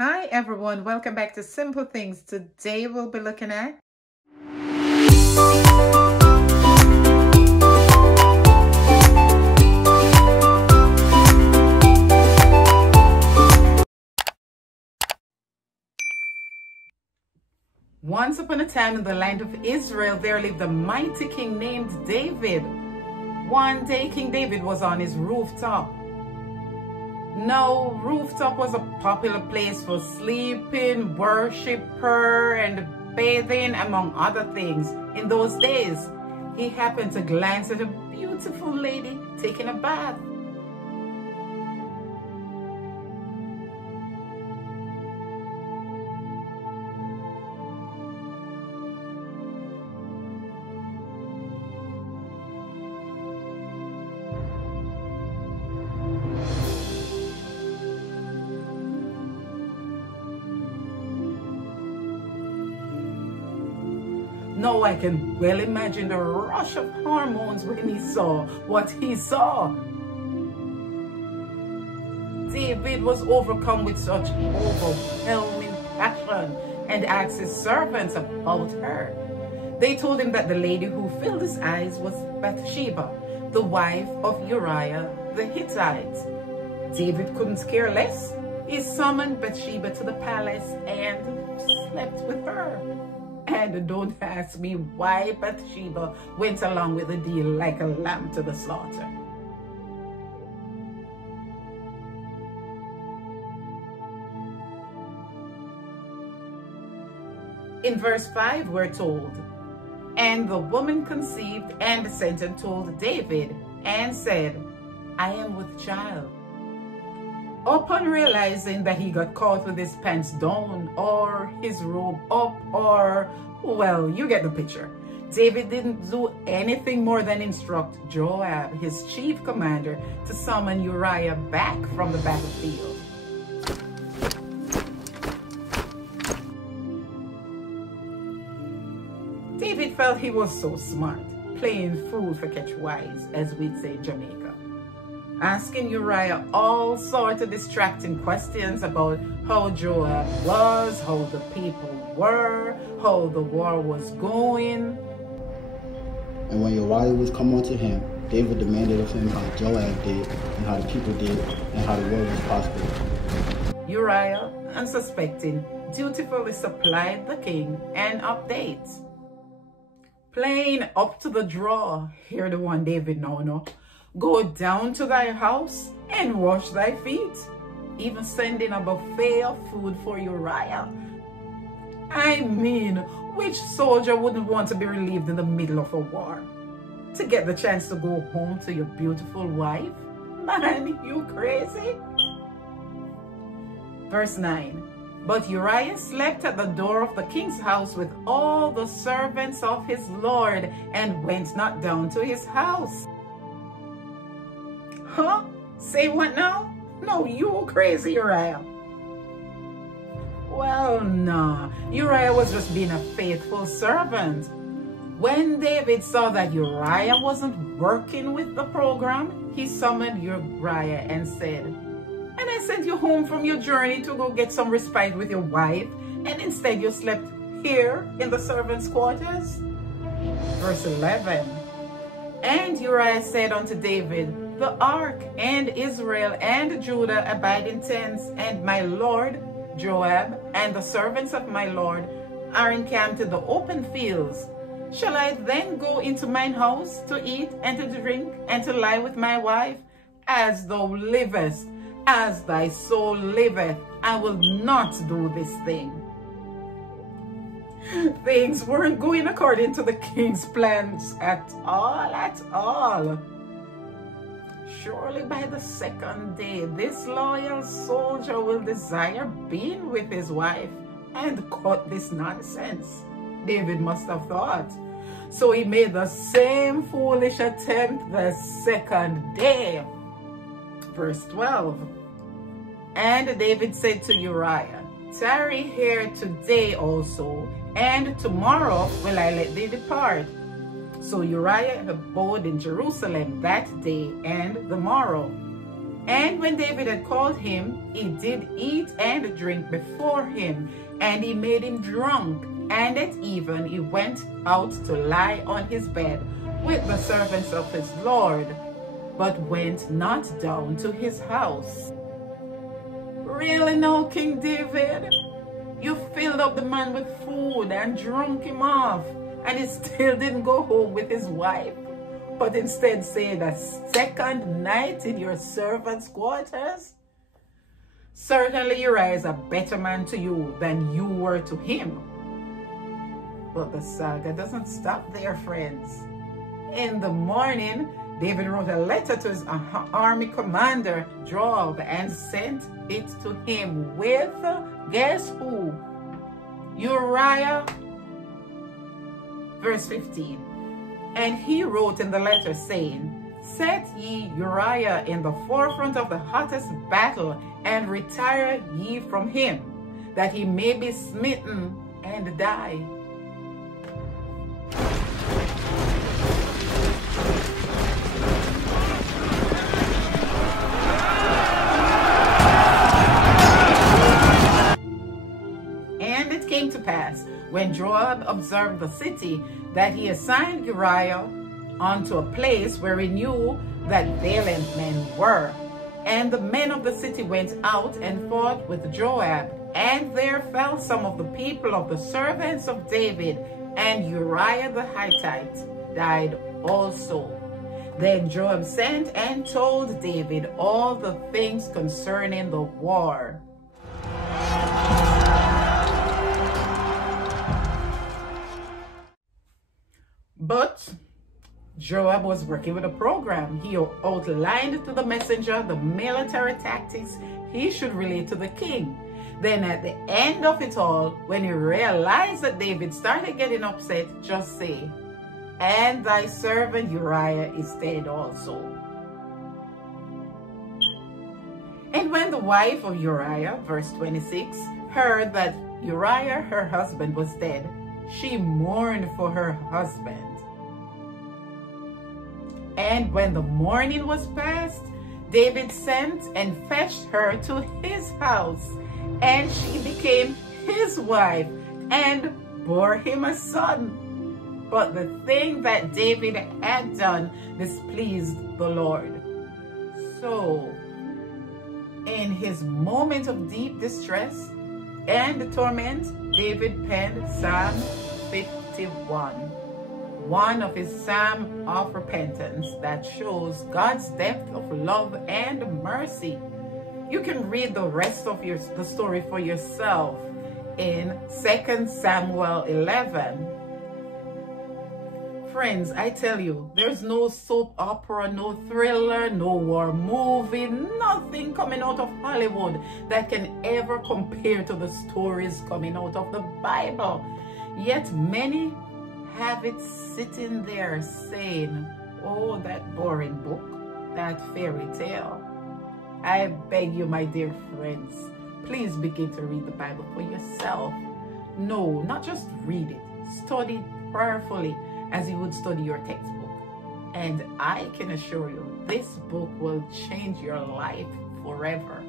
Hi everyone, welcome back to Simple Things. Today we'll be looking at once upon a time in the land of Israel, there lived a mighty king named David. One day, King David was on his rooftop. Now, rooftop was a popular place for sleeping, worship, prayer, and bathing, among other things. In those days, he happened to glance at a beautiful lady taking a bath. Now I can well imagine the rush of hormones when he saw what he saw. David was overcome with such overwhelming passion and asked his servants about her. They told him that the lady who filled his eyes was Bathsheba, the wife of Uriah the Hittite. David couldn't care less. He summoned Bathsheba to the palace and slept with her. And don't ask me why Bathsheba went along with the deal like a lamb to the slaughter. In verse 5, we're told, "And the woman conceived and sent and told David and said, I am with child." Upon realizing that he got caught with his pants down or his robe up or, well, you get the picture. David didn't do anything more than instruct Joab, his chief commander, to summon Uriah back from the battlefield. David felt he was so smart, playing fool for catch wise, as we'd say in Jamaica, asking Uriah all sorts of distracting questions about how Joab was, how the people were, how the war was going. And when Uriah was come unto him, David demanded of him how Joab did, and how the people did, and how the war was prospered. Uriah, unsuspecting, dutifully supplied the king an update. Playing up to the draw, hear the one David know. Go down to thy house and wash thy feet. Even sending a buffet of food for Uriah. I mean, which soldier wouldn't want to be relieved in the middle of a war? To get the chance to go home to your beautiful wife? Man, you crazy? Verse 9. But Uriah slept at the door of the king's house with all the servants of his lord, and went not down to his house. Huh? Say what now? No, you crazy, Uriah. Well, nah. Uriah was just being a faithful servant. When David saw that Uriah wasn't working with the program, he summoned Uriah and said, "And I sent you home from your journey to go get some respite with your wife, and instead you slept here in the servants' quarters?" Verse 11. And Uriah said unto David, "The ark and Israel and Judah abide in tents, and my lord Joab and the servants of my lord are encamped in the open fields. Shall I then go into mine house to eat and to drink and to lie with my wife? As thou livest, as thy soul liveth, I will not do this thing." Things weren't going according to the king's plans at all. Surely by the second day, this loyal soldier will desire being with his wife and cut this nonsense, David must have thought. So he made the same foolish attempt the second day. Verse 12. And David said to Uriah, "Tarry here today also, and tomorrow will I let thee depart." So Uriah abode in Jerusalem that day and the morrow. And when David had called him, he did eat and drink before him, and he made him drunk. And at even he went out to lie on his bed with the servants of his Lord, but went not down to his house. Really now, King David? You filled up the man with food and drunk him off, and he still didn't go home with his wife, but instead stayed a second night in your servant's quarters? Certainly Uriah is a better man to you than you were to him. But the saga doesn't stop there, friends. In the morning, David wrote a letter to his army commander, Joab, and sent it to him with, guess who? Uriah. Verse 15. And he wrote in the letter, saying, Set ye Uriah in the forefront of the hottest battle, and retire ye from him, that he may be smitten and die. And it came to pass, when Joab observed the city, that he assigned Uriah unto a place where he knew that valiant men were. And the men of the city went out and fought with Joab, and there fell some of the people of the servants of David, and Uriah the Hittite died also. Then Joab sent and told David all the things concerning the war. But Joab was working with a program. He outlined to the messenger the military tactics he should relay to the king. Then at the end of it all, when he realized that David started getting upset, just say, and thy servant Uriah is dead also. And when the wife of Uriah, verse 26, heard that Uriah, her husband, was dead, she mourned for her husband. And when the mourning was past, David sent and fetched her to his house, and she became his wife and bore him a son. But the thing that David had done displeased the Lord. So, in his moment of deep distress and torment, David penned Psalm 51, one of his Psalm of repentance that shows God's depth of love and mercy. You can read the rest of the story for yourself in 2 Samuel 11. Friends, I tell you, there's no soap opera, no thriller, no war movie, nothing coming out of Hollywood that can ever compare to the stories coming out of the Bible. Yet many have it sitting there saying, oh, that boring book, that fairy tale. I beg you, my dear friends, please begin to read the Bible for yourself. No, not just read it. Study it prayerfully as you would study your textbook. And I can assure you, this book will change your life forever.